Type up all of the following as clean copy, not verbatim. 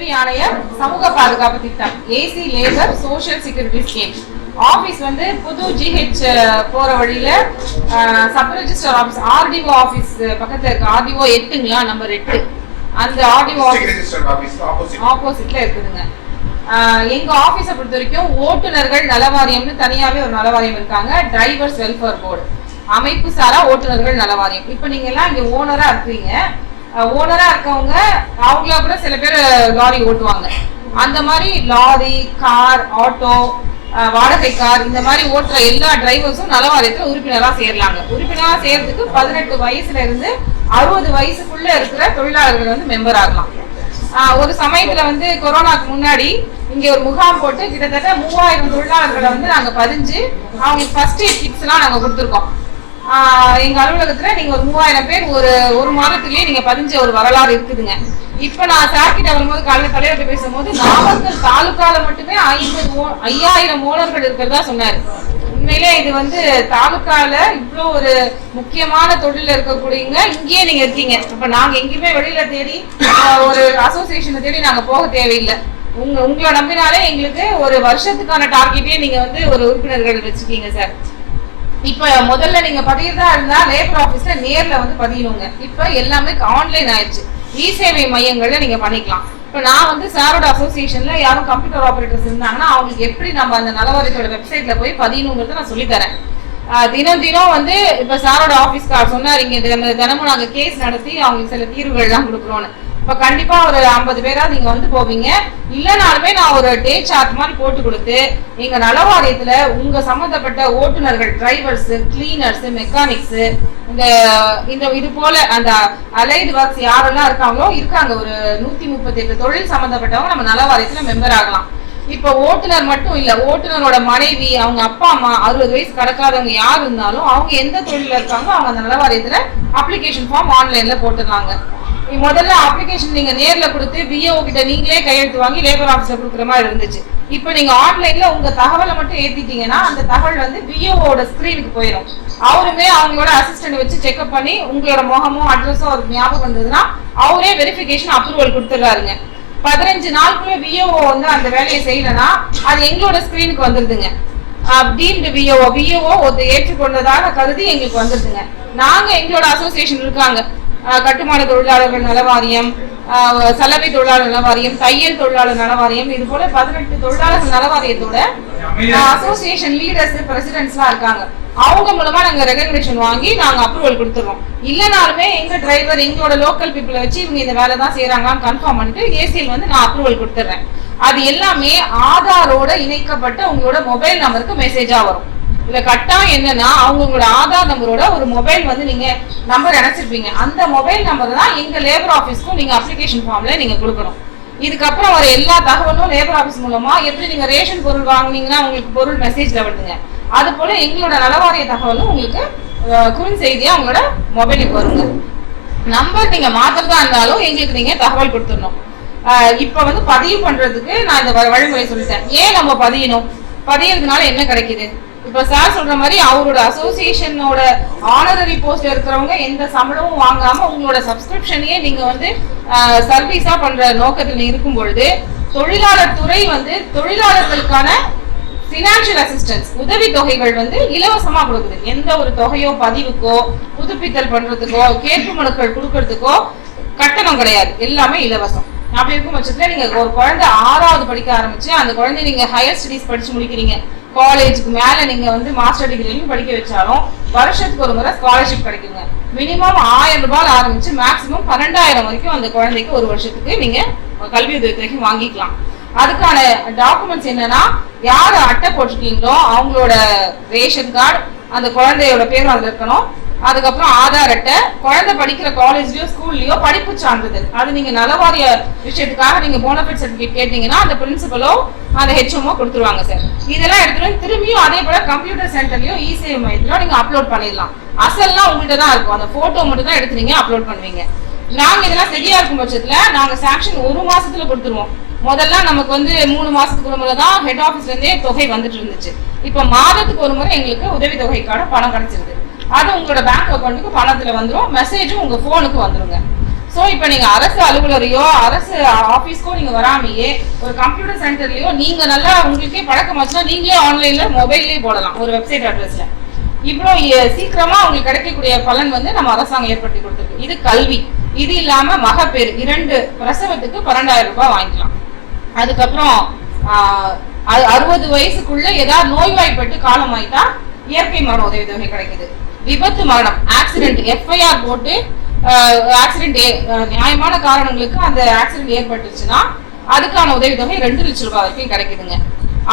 உதவி ஆணையர் சமூக பாதுகாப்பு திட்டம் AC labour social security scheme office வந்து புது ஜிஹெச் போற வழியில sub register office RTO office பக்கத்துல இருக்கு. ஆர்டிஓ 8ங்களா, நம்பர் 8. அந்த ஆர்டிஓ ஆபீஸ் ஆப்போசிட்ல இருக்குதுங்க. எங்க ஆபீஸை பொறுத்த வரைக்கும் ஓட்டுநர்கள் நலவாரியம்னு தனியாவே ஒரு நலவாரியம் இருக்காங்க. டிரைவர்ஸ் வெல்ஃபேர் போர்டு அமைப்பு சாரா ஓட்டுநர்கள் நலவாரியம். இப்ப நீங்க எல்லாம் இங்க ஓனரா இருக்கீங்க. ஓனரா இருக்கவங்க அவங்கள கூட சில பேர் லாரி ஓட்டுவாங்க. அந்த மாதிரி லாரி, கார், ஆட்டோ, வாடகை கார் இந்த மாதிரி ஓட்டுற எல்லா டிரைவர்ஸும் நலவாரியத்துல உறுப்பினரா சேரலாங்க. உறுப்பினரா சேர்றதுக்கு 18 வயசுல இருந்து 60 வயசுக்குள்ள இருக்கிற தொழிலாளர்கள் வந்து மெம்பர் ஆகலாம். ஒரு சமயத்துல வந்து கொரோனாக்கு முன்னாடி இங்க ஒரு முகாம் போட்டு கிட்டத்தட்ட 3000 தொழிலாளர்களை வந்து நாங்க பதிஞ்சு அவங்களுக்கு ஃபர்ஸ்ட் எய்ட் கிட்ஸ் எல்லாம் நாங்க கொடுத்துருக்கோம். எங்க அலுவலகத்துல நீங்க ஒரு 3000 பேர் ஒரு மாதத்திலேயே நீங்க பதிஞ்ச ஒரு வரலாறு இருக்குதுங்க. இப்ப நான் சார்கிட்ட வரும்போது காலையில தலைவர்கிட்ட பேசும்போது நாமக்கல் தாலுக்கால மட்டுமே 5000 ஓனர்கள் இருக்கிறதா சொன்னாரு. உண்மையிலே இது வந்து தாலுக்கால இவ்வளோ ஒரு முக்கியமான தொழில இருக்கக்கூடியங்க இங்கேயே நீங்க இருக்கீங்க. இப்ப நாங்க எங்கேயுமே வெளியில தேடி ஒரு அசோசியேஷனை தேடி நாங்க போக தேவையில்லை. உங்களை நம்பினாலே எங்களுக்கு ஒரு வருஷத்துக்கான டார்கெட்டே நீங்க வந்து ஒரு உறுப்பினர்கள் வச்சிருக்கீங்க சார். இப்ப முதல்ல நீங்க பதியறதா இருந்தா லேபர் ஆபீஸ்ல நேர்ல வந்து பதியணுங்க. இப்ப எல்லாமே ஆன்லைன் ஆயிடுச்சு. இ சேவை மையங்கள்ல நீங்க பண்ணிக்கலாம். இப்ப நான் வந்து சாரோட அசோசியேஷன்ல யாரும் கம்ப்யூட்டர் ஆபரேட்டர்ஸ் இருந்தாங்கன்னா அவங்களுக்கு எப்படி நம்ம அந்த நலவாரியத்தோட வெப்சைட்ல போய் பதியணுங்கிறத நான் சொல்லித்தரேன். தினம் தினம் வந்து இப்ப சாரோட ஆபீஸ்கார் சொன்னார் இங்க தினமும் நாங்க கேஸ் நடத்தி அவங்களுக்கு சில தீர்வுகள் எல்லாம் கொடுக்குறோன்னு. இப்ப கண்டிப்பா ஒரு 50 பேரா நீங்க வந்து போவீங்க. இல்லைனாலுமே நான் ஒரு டே சார்ட் மாதிரி போட்டு கொடுத்து எங்க நலவாரியத்துல உங்க சம்பந்தப்பட்ட ஓட்டுநர்கள், டிரைவர்ஸ், கிளீனர்ஸ், மெக்கானிக்ஸ், இந்த இது போல அந்த அலைடு ஒர்க்ஸ் யாரெல்லாம் இருக்காங்க ஒரு 138 தொழில் சம்பந்தப்பட்டவங்க நம்ம நலவாரியத்துல மெம்பர் ஆகலாம். இப்ப ஓட்டுநர் மட்டும் இல்ல, ஓட்டுநரோட மனைவி, அவங்க அப்பா அம்மா 60 வயசு கடக்காதவங்க யார் இருந்தாலும் அவங்க எந்த தொழில இருக்காங்களோ அவங்க அந்த நலவாரியத்துல அப்ளிகேஷன் ஃபார்ம் ஆன்லைன்ல போட்டுருக்காங்க. முதல்ல அப்ளிகேஷன் நீங்க நேர்ல கொடுத்து பிஓ கிட்ட நீங்களே கையெழுத்து வாங்கி லேபர் ஆபீஸ்ல கொடுக்குற மாதிரி இருந்துச்சு. இப்ப நீங்க ஆன்லைன்ல உங்க தகவலை மட்டும் ஏத்திட்டீங்கன்னா அந்த தகவல் வந்து பிஓவோட ஸ்கிரீனுக்கு போயிடும். அவருமே அவங்களோட அசிஸ்டன்ட் வச்சு செக்அப் பண்ணி உங்களோட முகமோ அட்ரஸோ அவருக்கு ஞாபகம் வந்ததுன்னா அவரே வெரிஃபிகேஷன் அப்ரூவல் கொடுத்துறாருங்க. 15 நாளுக்குள்ள பிஓ வந்து அந்த வேலையை செய்யலன்னா அது எங்களோட ஸ்கிரீனுக்கு வந்துருதுங்க. டீம்டு பிஓ ஏற்றுக்கொண்டதாக கருதி எங்களுக்கு வந்துருதுங்க. நாங்க எங்களோட அசோசியேஷன் இருக்காங்க, கட்டுமான தொழிலாளர்கள் நலவாரியம், சலவை தொழிலாளர் நலவாரியம், தையல் தொழிலாளர் நலவாரியம், இது போல 18 தொழிலாளர்கள் நலவாரியத்தோட அசோசியேஷன் லீடர்ஸ், பிரசிடென்ட்ஸ் எல்லாம் இருக்காங்க. அவங்க மூலமா நாங்க ரெகக்னிஷன் வாங்கி நாங்க அப்ரூவல் கொடுத்துறோம். இல்லைனாலுமே எங்க டிரைவர் எங்களோட லோக்கல் பீப்புளை வச்சு இவங்க இந்த வேலை தான் செய்யறாங்கன்னு கன்ஃபார்ம் பண்ணிட்டு ஏசிஎல் வந்து நான் அப்ரூவல் கொடுத்துறேன். அது எல்லாமே ஆதாரோட இணைக்கப்பட்ட உங்களோட மொபைல் நம்பருக்கு மெசேஜா வரும். இதுல கட்டாயம் என்னன்னா அவங்களோட ஆதார் நம்பரோட ஒரு மொபைல் வந்து நீங்க நம்பர் இணைச்சிருப்பீங்க. அந்த மொபைல் நம்பர் தான் எங்க லேபர் ஆபீஸ்க்கும் நீங்க அப்ளிகேஷன் ஃபார்ம்ல நீங்க கொடுக்கணும். இதுக்கப்புறம் வர எல்லா தகவலும் லேபர் ஆபீஸ் மூலமா எப்படி நீங்க ரேஷன் பொருள் வாங்குனீங்கன்னா உங்களுக்கு பொருள் மெசேஜ்ல வருதுங்க. அது போல எங்களோட நலவாரிய தகவலும் உங்களுக்கு குறுஞ்செய்தியா உங்களோட மொபைலுக்கு வருங்க. நம்பர் நீங்க மாத்திரதா இருந்தாலும் எங்களுக்கு நீங்க தகவல் கொடுத்துடணும். இப்ப வந்து பதிவு பண்றதுக்கு நான் இந்த வழிமுறை சொல்லிட்டேன். ஏன் நம்ம பதியணும், பதியறதுனால என்ன கிடைக்குது? இப்ப சார் சொல்ற மாதிரி அவரோட அசோசியேஷனோட ஆனரரி போஸ்ட்ல இருக்கிறவங்க எந்த சம்பளமும் வாங்காம உங்களோட சப்ஸ்கிரிப்ஷனையே நீங்க வந்து சர்வீஸா பண்ற நோக்கத்தில் இருக்கும் பொழுது தொழிலாளர் துறை வந்து தொழிலாளர்களுக்கான பினான்சியல் அசிஸ்டன்ஸ் உதவி தொகைகள் வந்து இலவசமா கொடுக்குது. எந்த ஒரு தொகையோ பதிவுக்கோ புதுப்பித்தல் பண்றதுக்கோ கேட்பு மனுக்கள் கொடுக்கறதுக்கோ கட்டணம் கிடையாது, எல்லாமே இலவசம். அப்படி இருக்கும் பட்சத்துல நீங்க ஒரு குழந்தை 6வது படிக்க ஆரம்பிச்சு அந்த குழந்தை நீங்க ஹையர் ஸ்டடீஸ் படிச்சு முடிக்கிறீங்க, காலேஜுக்கு மேல நீங்க வந்து மாஸ்டர் டிகிரிலையும் படிக்க வச்சாலும் வருஷத்துக்கு ஒரு முறை ஸ்காலர்ஷிப் கிடைக்குங்க. மினிமம் 1000 ரூபாய் ஆரம்பிச்சு மேக்சிமம் 12,000 வரைக்கும் அந்த குழந்தைக்கு ஒரு வருஷத்துக்கு நீங்க கல்வி உதவித்தொகை வாங்கிக்கலாம். அதுக்கான டாக்குமெண்ட்ஸ் என்னன்னா யாரு அட்டை போட்டிருக்கீங்களோ அவங்களோட ரேஷன் கார்டு, அந்த குழந்தையோட பேரும் அதுல இருக்கணும். அதுக்கப்புறம் ஆதார் அட்டை, குழந்தை படிக்கிற காலேஜ்லயோ ஸ்கூல்லயோ படிப்பு சான்றிதழ். அது நீங்க நலவாரிய விஷயத்துக்காக நீங்க போனஃபைட் சர்டிபிகேட் கேட்டீங்கன்னா அந்த பிரின்சிபலோ அந்த ஹெச்எம்ஓ கொடுத்துருவாங்க சார். இதெல்லாம் எடுத்துட்டு திரும்பியும் அதே போல கம்ப்யூட்டர் சென்டர்லயோ இசேவை மையத்திலயோ நீங்க அப்லோட் பண்ணிடலாம். அசல்லாம் உங்கள்கிட்ட தான் இருக்கும், அந்த போட்டோ மட்டும் தான் எடுத்து நீங்க அப்லோட் பண்ணுவீங்க. நாங்க இதெல்லாம் சரியா இருக்கும் பட்சத்துல நாங்க சாங்ஷன் 1 மாசத்துல கொடுத்துருவோம். முதல்ல நமக்கு வந்து 3 மாசத்துக்கு ஒரு முறை தான் ஹெட் ஆபீஸ்ல இருந்தே தொகை வந்துட்டு இருந்துச்சு. இப்ப மாதத்துக்கு ஒரு முறை எங்களுக்கு உதவி தொகைக்கான பணம் கிடைச்சிருது. அது உங்களோட பேங்க் அக்கௌண்ட்டுக்கு பணத்துல வந்துடும், மெசேஜும் உங்க போனுக்கு வந்துருங்க. ஸோ இப்போ நீங்க அரசு அலுவலரையோ அரசு ஆஃபீஸ்க்கோ நீங்க வராமையே ஒரு கம்ப்யூட்டர் சென்டர்லயோ நீங்க நல்லா உங்களுக்கே பழக்கமாச்சுன்னா நீங்களே ஆன்லைன்ல மொபைல்லேயே போடலாம் ஒரு வெப்சைட் அட்ரஸ்ல. இவ்வளோ சீக்கிரமா உங்களுக்கு கிடைக்கக்கூடிய பலன் வந்து நம்ம அரசாங்கம் ஏற்படுத்தி கொடுத்துருக்கு. இது கல்வி. இது இல்லாம மகப்பேறு 2 பிரசவத்துக்கு 12,000 ரூபாய் வாங்கிக்கலாம். அதுக்கப்புறம் 60 வயசுக்குள்ள ஏதாவது நோய்வாய்ப்பட்டு காலமாயிட்டா இயற்கை மரண உதவித்தொகை கிடைக்குது. விபத்து மரணம் ஆக்சிடென்ட் எஃப்ஐஆர் போட்டு ஆக்சிடென்ட் நியாயமான காரணங்களுக்கு அந்த ஆக்சிடென்ட் ஏற்பட்டுச்சுன்னா அதுக்கான உதவித்தொகை 2 லட்சம் ரூபாய் வரைக்கும் கிடைக்குதுங்க.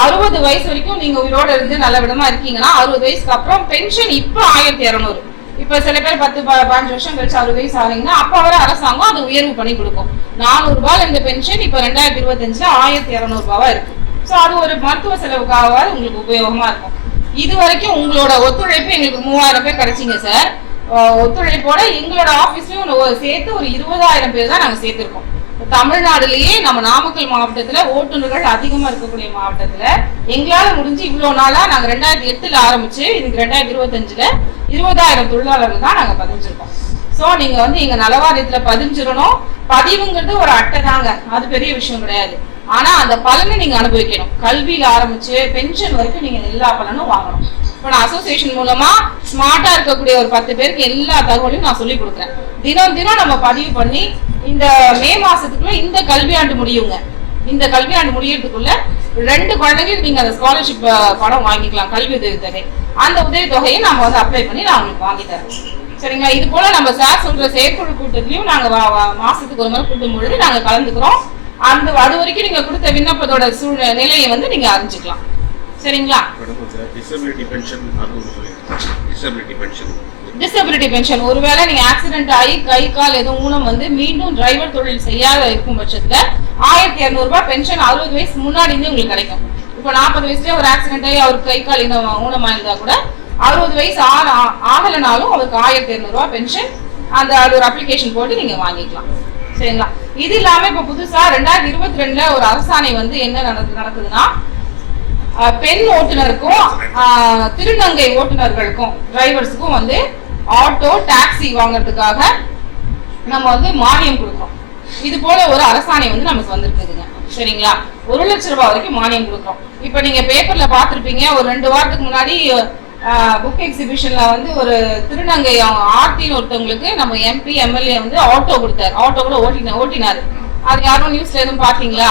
60 வயசு வரைக்கும் நீங்க உயிரோட இருந்து நல்ல விதமா இருக்கீங்கன்னா 60 வயசுக்கு அப்புறம் பென்ஷன் இப்ப 1200. இப்ப சில பேர் 10-15 வருஷம் கழிச்சு 60 வயசு ஆனீங்கன்னா அப்ப வர அரசாங்கம் அது உயர்வு பண்ணி கொடுக்கும். 400 ரூபாய் இந்த பென்ஷன் இப்ப 2025 1200 ரூபாவா இருக்கு. சோ அது ஒரு மருத்துவ செலவுக்காக உங்களுக்கு உபயோகமா இருக்கும். இது வரைக்கும் உங்களோட ஒத்துழைப்பு எங்களுக்கு 3000 பேர் கிடைச்சிங்க சார். ஒத்துழைப்போட எங்களோட ஆபீஸ்லயும் சேர்த்து ஒரு 20,000 பேர் தான் நாங்க சேர்த்திருக்கோம். தமிழ்நாடுலயே நம்ம நாமக்கல் மாவட்டத்துல ஓட்டுநர்கள் அதிகமா இருக்கக்கூடிய மாவட்டத்துல எங்களால முடிஞ்சு இவ்வளவு நாளா நாங்க 2008ல ஆரம்பிச்சு இதுக்கு 2025ல 20,000 தொழிலாளர்கள் தான் நாங்க பதிஞ்சிருக்கோம். சோ நீங்க வந்து எங்க நலவாரியத்துல பதிஞ்சிடணும். பதிவுங்கிறது ஒரு அட்டை தாங்க, அது பெரிய விஷயம் கிடையாது. ஆனா அந்த பலனை நீங்க அனுபவிக்கணும். கல்வியில ஆரம்பிச்சு பென்ஷன் வரைக்கும் நீங்க எல்லா பலனும் வாங்கணும். இப்ப நான் அசோசியேஷன் மூலமா ஸ்மார்ட்டா இருக்கக்கூடிய ஒரு 10 பேருக்கு எல்லா தகவலையும் நான் சொல்லி கொடுக்குறேன். தினம் நம்ம பதிவு பண்ணி இந்த மே மாசத்துக்குள்ள இந்த கல்வியாண்டு முடியுங்க. இந்த கல்வியாண்டு முடியறதுக்குள்ள 2 குழந்தைங்களுக்கு நீங்க அந்த ஸ்காலர்ஷிப் பணம் வாங்கிக்கலாம், கல்வி உதவித்தொகை. அந்த உதவித்தொகையை நம்ம வந்து அப்ளை பண்ணி நான் உங்களுக்கு வாங்கி தரேன். சரிங்களா? இது போல நம்ம சார் சொல்ற செயற்குழு கூட்டத்திலையும் நாங்க மாசத்துக்கு ஒரு முறை கூட்டும் பொழுது நாங்க கலந்துக்கிறோம். அது வரைக்கும் நீங்க கொடுத்த விண்ணப்பத்தோட நிலையை வந்து நீங்க அறிஞ்சுக்கலாம். சரிங்களா? டிசபிலிட்டி பென்ஷன் ஒருவேளை நீங்க ஆக்சிடென்ட் ஆகி கை கால் எதுவும் ஊனம் வந்து மீண்டும் டிரைவர் தொழில் செய்யாத இருக்கும் பட்சத்துல 1200 ரூபாய் பென்ஷன் 60 வயசு முன்னாடி இருந்து உங்களுக்கு கிடைக்கும். இப்போ 40 வயசுலயே ஒரு ஆக்சிடென்ட் ஆகி அவருக்கு கை கால் ஊனமா இருந்தா கூட 60 வயசு ஆகலனாலும் அவருக்கு 1200 ரூபாய் பென்ஷன் அது ஒரு அப்ளிகேஷன் போட்டு நீங்க வாங்கிக்கலாம். சரிங்களா? இது இல்லாம இப்ப புதுசா 2022ல ஒரு அரசாணை வந்து என்ன நடக்குதுன்னா பெண் ஓட்டுநருக்கும் திருநங்கை ஓட்டுநர்களுக்கும் டிரைவர்ஸுக்கும் வந்து ஆட்டோ டாக்ஸி வாங்கறதுக்காக நம்ம வந்து மானியம் கொடுக்குறோம். இது போல ஒரு அரசாணை வந்து நமக்கு வந்திருக்குதுங்க. சரிங்களா? 1 லட்சம் ரூபாய் வரைக்கும் மானியம் கொடுக்குறோம். இப்ப நீங்க பேப்பர்ல பாத்திருப்பீங்க, ஒரு 2 வாரத்துக்கு முன்னாடி புக் எக்ஸிபிஷன்ல வந்து ஒரு திருநங்கை ஆர்த்தின்னு ஒருத்தவங்களுக்கு நம்ம MP MLA வந்து ஆட்டோ கொடுத்தாரு. ஆட்டோ கூட ஓட்டினாரு. அது யாரும் நியூஸ்ல எதுவும் பாத்தீங்களா?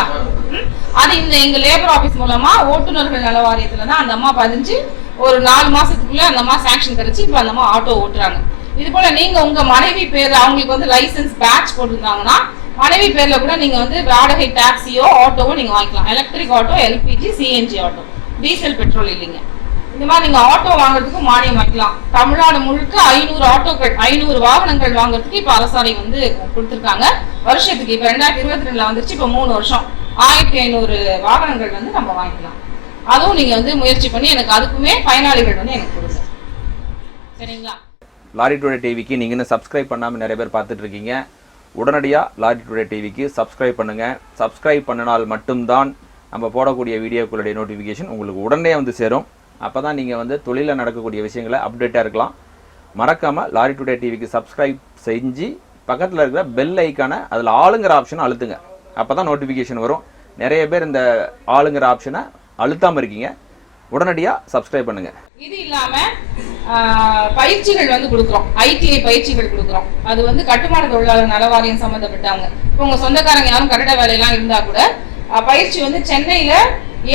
அது எங்க லேபர் ஆபீஸ் மூலமா ஓட்டுநர்கள் நல வாரியத்துலதான் அந்த அம்மா பதிஞ்சு ஒரு 4 மாசத்துக்குள்ள அந்த அம்மா சாங்ஷன் கிடைச்சு இப்ப அந்த அம்மா ஆட்டோ ஓட்டுறாங்க. இது போல நீங்க உங்க மனைவி பேர்ல அவங்களுக்கு வந்து லைசன்ஸ் பேட்ச் போட்டிருந்தாங்கன்னா மனைவி பேர்ல கூட நீங்க வந்து வாடகை டாக்ஸியோ ஆட்டோவோ நீங்க வாங்கிக்கலாம். Electric auto, LPG, CNG auto, diesel petrol இல்லைங்க. இந்த மாதிரி நீங்க ஆட்டோ வாங்குறதுக்கு மானியம் வாங்கிக்கலாம். தமிழ்நாடு முழுக்க 500 ஆட்டோக்கள் 500 வாகனங்கள் வாங்குறதுக்கு இப்ப அரசாணை வந்து கொடுத்திருக்காங்க. வருஷத்துக்கு இப்ப 2022ல வந்துருச்சு. இப்ப 3 வருஷம் 1500 வாகனங்கள் வந்து நம்ம வாங்கிக்கலாம். அதுவும் நீங்க வந்து முயற்சி பண்ணி எனக்கு அதுக்குமே பயனாளிகள் வந்து எனக்கு கொடுங்க. சரிங்களா? லாரி டுடே டிவிக்கு நீங்க இன்னும் சப்ஸ்கிரைப் பண்ணாம நிறைய பேர் பார்த்துட்டு இருக்கீங்க. உடனடியா லாரி டுடே டிவிக்கு சப்ஸ்கிரைப் பண்ணுங்க. சப்ஸ்கிரைப் பண்ணினால் மட்டும்தான் நம்ம போடக்கூடிய வீடியோக்களுடைய நோட்டிஃபிகேஷன் உங்களுக்கு உடனே வந்து சேரும். அப்பதான் நீங்க வந்து தொழிலில் நடக்கக்கூடிய விஷயங்களை அப்டேட்டா இருக்கலாம். மறக்காம லாரி டுடே டிவிக்கு சப்ஸ்கிரைப் செஞ்சு பக்கத்தில் இருக்கிற பெல் ஐக்கான அதில் ஆளுங்கிற ஆப்ஷனை அழுத்துங்க. அப்பதான் நோட்டிஃபிகேஷன் வரும். நிறைய பேர் இந்த ஆளுங்கிற ஆப்ஷனை அழுத்தாம இருக்கீங்க. உடனடியா சப்ஸ்கிரைப் பண்ணுங்க. இது இல்லாம பயிற்சிகள் வந்து கொடுக்குறோம். ITI பயிற்சிகள் கொடுக்குறோம். அது வந்து கட்டுமான தொழிலாளர் நல வாரியம் சம்பந்தப்பட்டவங்க. இப்போ உங்க சொந்தக்காரங்க யாரும் கட்டட வேலையெல்லாம் இருந்தா கூட பயிற்சி வந்து சென்னையில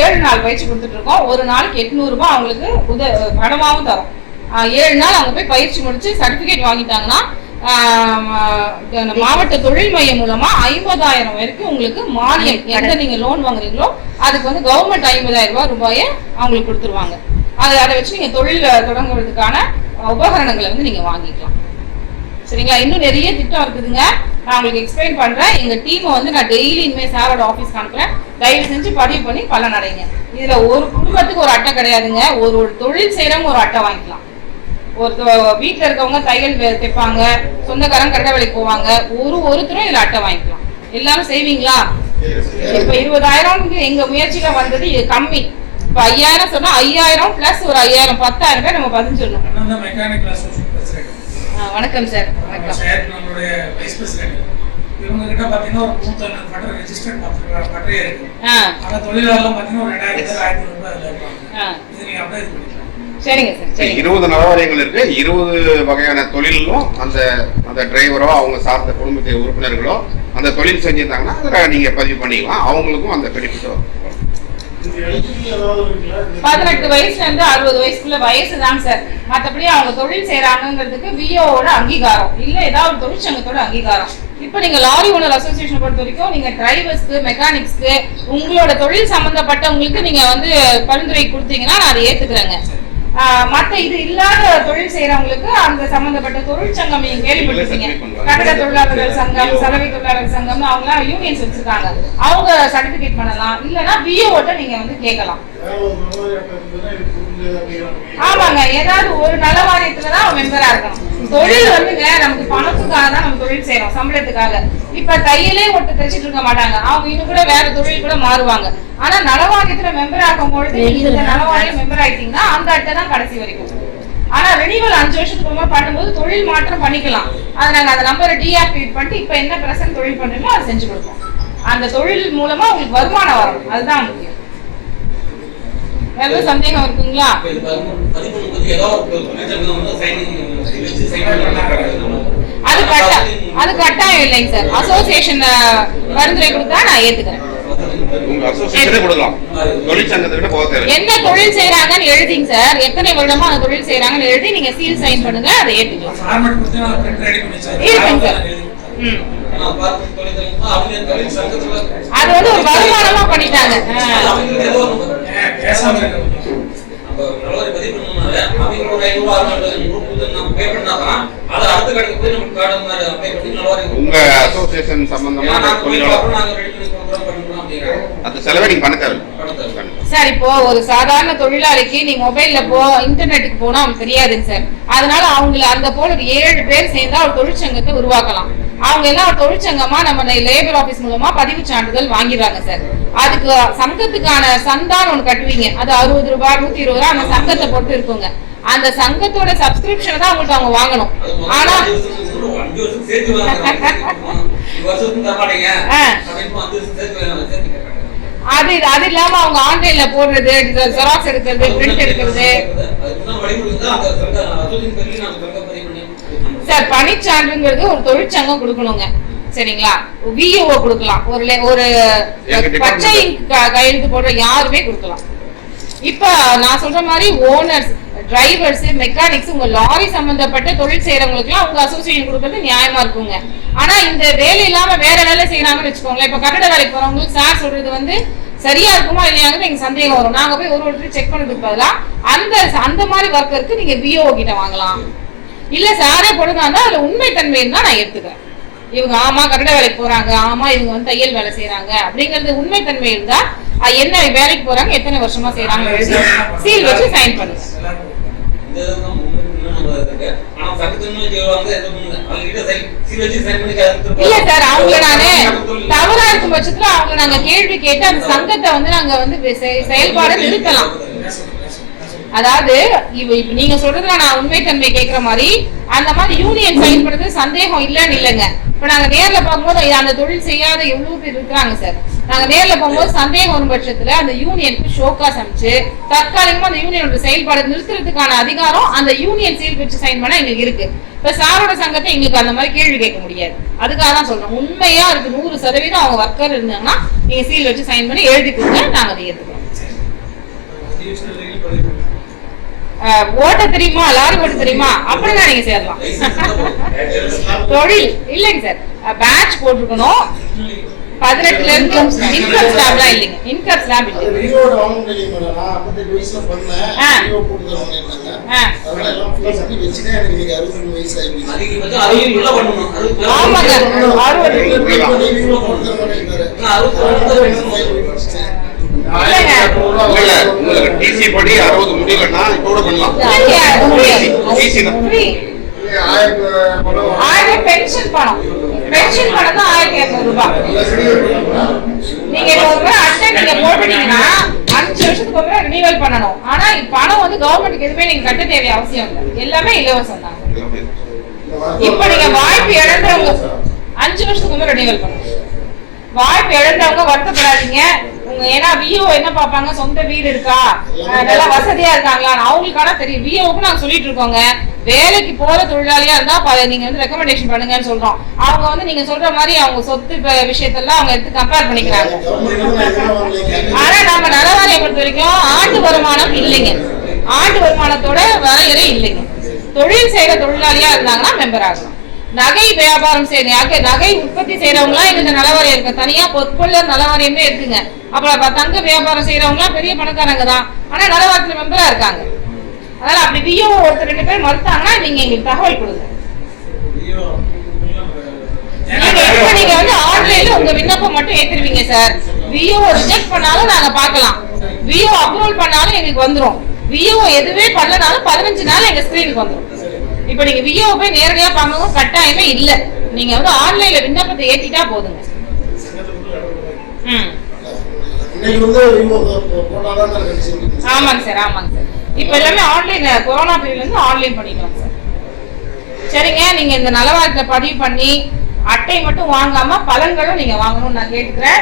7 நாள் பயிற்சி கொடுத்துட்டு இருக்கோம். ஒரு நாளுக்கு 800 ரூபாய் அவங்களுக்கு பணமாவும் தரும். 7 நாள் அவங்க போய் பயிற்சி முடிச்சு சர்டிபிகேட் வாங்கிட்டாங்கன்னா மாவட்ட தொழில் மையம் மூலமா 50,000 வரைக்கும் உங்களுக்கு மானியம். எந்த நீங்க லோன் வாங்குறீங்களோ அதுக்கு வந்து கவர்மெண்ட் 50,000 ரூபாயை அவங்களுக்கு கொடுத்துருவாங்க. அதை வச்சு நீங்க தொழில் தொடங்குறதுக்கான உபகரணங்களை வந்து நீங்க வாங்கிக்கலாம். சரிங்களா? இன்னும் நிறைய திட்டம் இருக்குதுங்க. நான் உங்களுக்கு எக்ஸ்பிளைன் பண்றேன். எங்க டீமை வந்து நான் டெய்லி இனிமே சாரோட ஆபீஸ் அனுப்புறேன். தயவு செஞ்சு பதிவு பண்ணி பலன் அடைங்க. இதுல ஒரு குடும்பத்துக்கு ஒரு அட்டை கிடையாதுங்க. ஒரு தொழில் செய்யறவங்க ஒரு அட்டை வாங்கிக்கலாம். ஒரு வீட்டுல இருக்கவங்க தையல் தைப்பாங்க, சொந்தக்காரங்க கட்டட வேலைக்கு போவாங்க, ஒருத்தரும் இதுல அட்டை வாங்கிக்கலாம். எல்லாரும் செய்வீங்களா? இப்ப 20,000 எங்க முயற்சியில வந்தது இது கம்மி. இப்ப 5,000 சொன்னா 5,000 பிளஸ் ஒரு 5,000 10,000 பேர் நம்ம பதிஞ்சிடணும். வணக்கம் சார். வணக்கம். நம்மளுடைய வைஸ் பிரசிடென்ட் இவங்க கிட்ட பாத்தீங்கன்னா ஒரு 350 பட்டர் ரெஜிஸ்டர்ட் பட்டரே இருக்கு. அந்த தொழிலாளர்கள் பாத்தீங்கன்னா ஒரு 2000 பேர் 1500 பேர் அதுல இருப்பாங்க. இது நீங்க அப்படியே இது பண்ணிக்கலாம். சரிங்க சார். சரி, 20 நலவாரியங்கள் இருக்கு. 20 வகையான தொழிலும் அந்த டிரைவரோ அவங்க சார்ந்த குடும்பத்தை உறுப்பினர்களோ அந்த தொழில் செஞ்சிருந்தாங்கன்னா அதில் நீங்க பதிவு பண்ணிக்கலாம். அவங்களுக்கும் அந்த பெனிஃபிட் வரும். 18 வயசுல இருந்து 60 வயசுக்குள்ள வயசுதான் சார். மற்றபடி அவங்க தொழில் செய்யறாங்கிறதுக்கு விஓவோட அங்கீகாரம் இல்ல ஏதாவது தொழிற்சங்கத்தோட அங்கீகாரம். இப்ப நீங்க லாரி ஓனர் அசோசியேஷன் பொறுத்த வரைக்கும் நீங்க டிரைவர்ஸ்க்கு மெக்கானிக்ஸ்க்கு உங்களோட தொழில் சம்பந்தப்பட்டவங்களுக்கு நீங்க வந்து பரிந்துரை கொடுத்தீங்கன்னா நான் அதை ஏத்துக்கிறேங்க. மத்த இது இல்லாத தொழில் செய்யறவங்களுக்கு அந்த சம்பந்தப்பட்ட தொழிற்சங்கம் நீங்க கேள்விப்பட்டிருக்கீங்க, கட்டட தொழிலாளர்கள் சங்கம், சலவை தொழிலாளர் சங்கம், அவங்க யூனியன்ஸ் வச்சிருக்காங்க. அவங்க சர்டிபிகேட் பண்ணலாம். இல்லன்னா விஓட்ட நீங்க வந்து கேட்கலாம். ஆமாங்க, ஏதாவது ஒரு நல வாரியத்துலதான் அவன் மெம்பரா இருக்கணும். தொழில் வந்துங்க நமக்கு பணத்துக்காக தான் நம்ம தொழில் செய்யறோம், சம்பளத்துக்காக. இப்ப தையலே ஒட்டு தைச்சிட்டு இருக்க மாட்டாங்க, அவங்க இன்னும் கூட வேற தொழில் கூட மாறுவாங்க. ஆனா நலவாரியத்துல மெம்பர் ஆகும் பொழுது இந்த நலவாரியம் மெம்பர் ஆயிட்டீங்கன்னா அந்த அட்டை தான் கடைசி வரைக்கும். ஆனா ரெனிவல் 5 வருஷத்துக்கு பண்ணும்போது தொழில் மாற்றம் பண்ணிக்கலாம். அதை நாங்க அந்த நம்பரை டீஆக்டிவேட் பண்ணிட்டு இப்ப என்ன பிரசன்ட் தொழில் பண்றீங்களோ அதை செஞ்சு கொடுப்போம். அந்த தொழில் மூலமா உங்களுக்கு வருமானம் வரும், அதுதான் முக்கியம். வேற சந்தேகம் இருக்குங்களா? அது கட்டாயம் இல்லைங்க சார். அசோசியேஷன் பரிந்துரை கொடுத்தா நான் ஏத்துக்கிறேன். என்ன தொழில் செய்யறாங்கன்னு எழுதிங்க சார். எத்தனை வருடமா அந்த தொழில் செய்யறாங்கன்னு எழுதி நீங்க சீல் சைன் பண்ணுங்க, அதை ஏத்துக்கலாம். இருக்குங்க சார். அது வந்து ஒரு வருமானமா பண்ணிட்டாங்க. உங்க அசோசியேஷன் சம்பந்தமா அந்த செலவை நீங்க பண்ண தேவை சார். இப்போ ஒரு சாதாரண தொழிலாளிக்கு நீ மொபைல்ல இன்டர்நெட்டுக்கு போனா அவனுக்கு தெரியாதுங்க சார். அதனால அவங்கள அந்த போல ஒரு 7 பேர் சேர்ந்தா ஒரு தொழிற்சங்கத்தை உருவாக்கலாம். அவங்க எல்லாம் ஒரு தொழிற்சங்கமா நம்ம லேபர் ஆபீஸ் மூலமா பதிவு சான்றிதழ் வாங்கிடுறாங்க சார். அதுக்கு சங்கத்துக்கான சந்தான்னு ஒண்ணு கட்டுவீங்க, அது 60 ரூபாய் 120 ரூபாய் அந்த சங்கத்தை பொறுத்து இருக்குங்க. அந்த சங்கத்தோட சப்ஸ்கிரிப்ஷன் தான் அவங்களுக்கு அவங்க வாங்கணும். ஆனா அது இல்லாம அவங்க ஆன்லைன்ல போடுறது, ஜெராக்ஸ் எடுக்கிறது, பிரிண்ட் எடுக்கிறது சார். பணிச்சான்றுங்கிறது ஒரு தொழிற்சங்கம் கொடுக்கணுங்க, சரிங்களா? விஓ கொடுக்கலாம், ஒரு பச்சை கையெழுத்து போடுற யாருமே கொடுக்கலாம். இப்ப நான் சொல்ற மாதிரி ஓனர்ஸ், டிரைவர்ஸ், மெக்கானிக்ஸ், உங்க லாரி சம்பந்தப்பட்ட தொழில் செய்யறவங்களுக்கு எல்லாம் உங்க அசோசியேஷன் கொடுக்கறது நியாயமா இருக்குங்க. ஆனா இந்த வேலை இல்லாம வேற வேலை செய்யறாங்கன்னு வச்சுக்கோங்களேன். இப்ப கட்டட வேலைக்கு போறவங்களுக்கு சார் சொல்றது வந்து சரியா இருக்குமா இல்லையாங்கிறது எங்க சந்தேகம் வரும். நாங்க போய் ஒருத்தர் செக் பண்றதுக்கு பதிலா அந்த மாதிரி ஒர்க்கருக்கு நீங்க விஓ கிட்ட வாங்கலாம். இல்ல சாரே போடுறதா இருந்தா அதுல உண்மை தன்மை இருந்தா நான் எடுத்துக்கிறேன். இவங்க ஆமா கட்டட வேலைக்கு போறாங்க, ஆமா இவங்க வந்து தையல் வேலை செய்யறாங்க அப்படிங்கறது உண்மை தன்மை இருந்தா என்ன வேலைக்கு போறாங்க, எத்தனை வருஷமா செய்யறாங்க சீல் வச்சு சைன் பண்ணுங்க. இல்ல சார், அவங்க நானு தவறா இருக்கும் பட்சத்துல அவங்க நாங்க கேள்வி கேட்டு அந்த சங்கத்தை வந்து நாங்க வந்து செயல்பாடு நிறுத்தலாம். அதாவது இப்ப நீங்க சொல்றதுல நான் உண்மைத்தன்மை கேட்கிற மாதிரி அந்த மாதிரி யூனியன் சைன் பண்றது சந்தேகம் இல்லன்னு இல்லைங்க. இப்ப நாங்க நேர்ல பார்க்கும்போது அந்த தொழில் செய்யாத எவ்வளவு பேர் இருக்கிறாங்க சார். நாங்க நேர்ல போகும்போது சந்தேகம் வரும் பட்சத்துல அந்த யூனியனுக்கு ஷோக்கா சமைச்சு தற்காலிகமா அந்த யூனியனோட செயல்பாடு நிறுத்துறதுக்கான அதிகாரம் அந்த யூனியன் சீல் வச்சு சைன் பண்ணா எங்களுக்கு இருக்கு. இப்ப சாரோட சங்கத்தை எங்களுக்கு அந்த மாதிரி கேள்வி கேட்க முடியாது. அதுக்காக தான் சொல்றோம், உண்மையா இருக்கு 100% அவங்க ஒர்க்கர் இருந்தாங்கன்னா நீங்க சீல் வச்சு சைன் பண்ணி எழுதி கொடுங்க, நாங்க அதை ஏத்துக்கிறோம். ஓட்ட தெரியுமா, லாரி ஓட்ட தெரியுமா, அப்படிதான் நீங்க சேரலாம். தொழில் இல்லைங்க சார், பேட்ச் போட்டுருக்கணும். 18ல இருந்து இன்கம் ஸ்லாப்லாம் இல்லைங்க, இன்கம் ஸ்லாப் இல்லை. ஆமாங்க, 60 டிசி படி 60 முடியலன்னா கூட பண்ணலாம். பென்ஷன் பணம், பென்ஷன் பணம் தான் 1200 ரூபாய். நீங்க ஒரு அட்டை நீங்க போட்டுட்டீங்கன்னா 5 வருஷத்துக்கு அப்புறம் ரினிவல் பண்ணணும். ஆனா பணம் வந்து கவர்மெண்ட்டுக்கு எதுவுமே நீங்க கட்ட தேவைய அவசியம் இல்லை, எல்லாமே இலவசம் தான். இப்ப நீங்க வாய்ப்பு இழந்தவங்க 5 வருஷத்துக்கு வந்து ரெனியூவல் பண்ணணும். வாய்ப்பு இழந்தவங்க வருத்தப்படாதீங்க. ஏன்னா விஓ என்ன பார்ப்பாங்க, சொந்த வீடு இருக்கா, நல்லா வசதியா இருக்காங்களா, அவங்களுக்கான தெரியும். விஓவுக்கு நாங்க சொல்லிட்டு இருக்கோங்க, வேலைக்கு போற தொழிலாளியா இருந்தா நீங்க வந்து ரெக்கமெண்டேஷன் பண்ணுங்கன்னு சொல்றோம். அவங்க வந்து நீங்க சொல்ற மாதிரி அவங்க சொத்து விஷயத்தெல்லாம் அவங்க எடுத்து கம்பேர் பண்ணிக்கிறாங்க. ஆனா நம்ம நலவாரியை பொறுத்த வரைக்கும் ஆண்டு வருமானம் இல்லைங்க, ஆண்டு வருமானத்தோட வரையறை இல்லைங்க. தொழில் செய்யற தொழிலாளியா இருந்தாங்கன்னா மெம்பர் ஆகலாம். நகை வியாபாரம் செய்யற நகை உற்பத்தி செய்யறவங்க எல்லாம் எங்களுக்கு நலவாரியம் இருக்கு, தனியா பொற்கொள்ளர் நலவாரியமே இருக்குங்க. அப்புறம் தங்க வியாபாரம் செய்யறவங்க எல்லாம் பெரிய பணக்காரங்க தான், ஆனா நலவாரியத்துல மெம்பரா இருக்காங்க. அதனால அப்படி விஓ ஒருத்தர் 2 பேர் மறுத்தாங்கன்னா நீங்க எங்களுக்கு தகவல் கொடுங்க. நீங்க வந்து ஆன்லைன்ல உங்க விண்ணப்பம் மட்டும் ஏத்துருவீங்க சார். விஓ ரிஜெக்ட் பண்ணாலும் நாங்க பாக்கலாம், விஓ அப்ரூவல் பண்ணாலும் எங்களுக்கு வந்துரும். விஓ எதுவே பண்ணனாலும் 15 நாள் எங்க ஸ்கிரீனுக்கு வந்துரும். இப்ப நீங்க விஓ போய் நேரடியா பார்க்கவும் கட்டாயமே இல்ல, நீங்க வந்து ஆன்லைன்ல விண்ணப்பத்தை ஏத்திட்டா போதுங்க. ஆமாங்க சார், ஆமாங்க சார். இப்ப எல்லாமே ஆன்லைன், கொரோனா பீரியட்ல இருந்து ஆன்லைன் பண்ணிட்டோம் சார். சரிங்க, நீங்க இந்த நலவாரியத்தை பதிவு பண்ணி அட்டை மட்டும் வாங்காம பலன்களும் நீங்க வாங்கணும்னு நான் கேட்டுக்கிறேன்.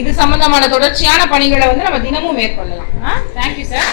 இது சம்பந்தமான தொடர்ச்சியான பணிகளை வந்து நம்ம தினமும் மேற்கொள்ளலாம். Thank you sir.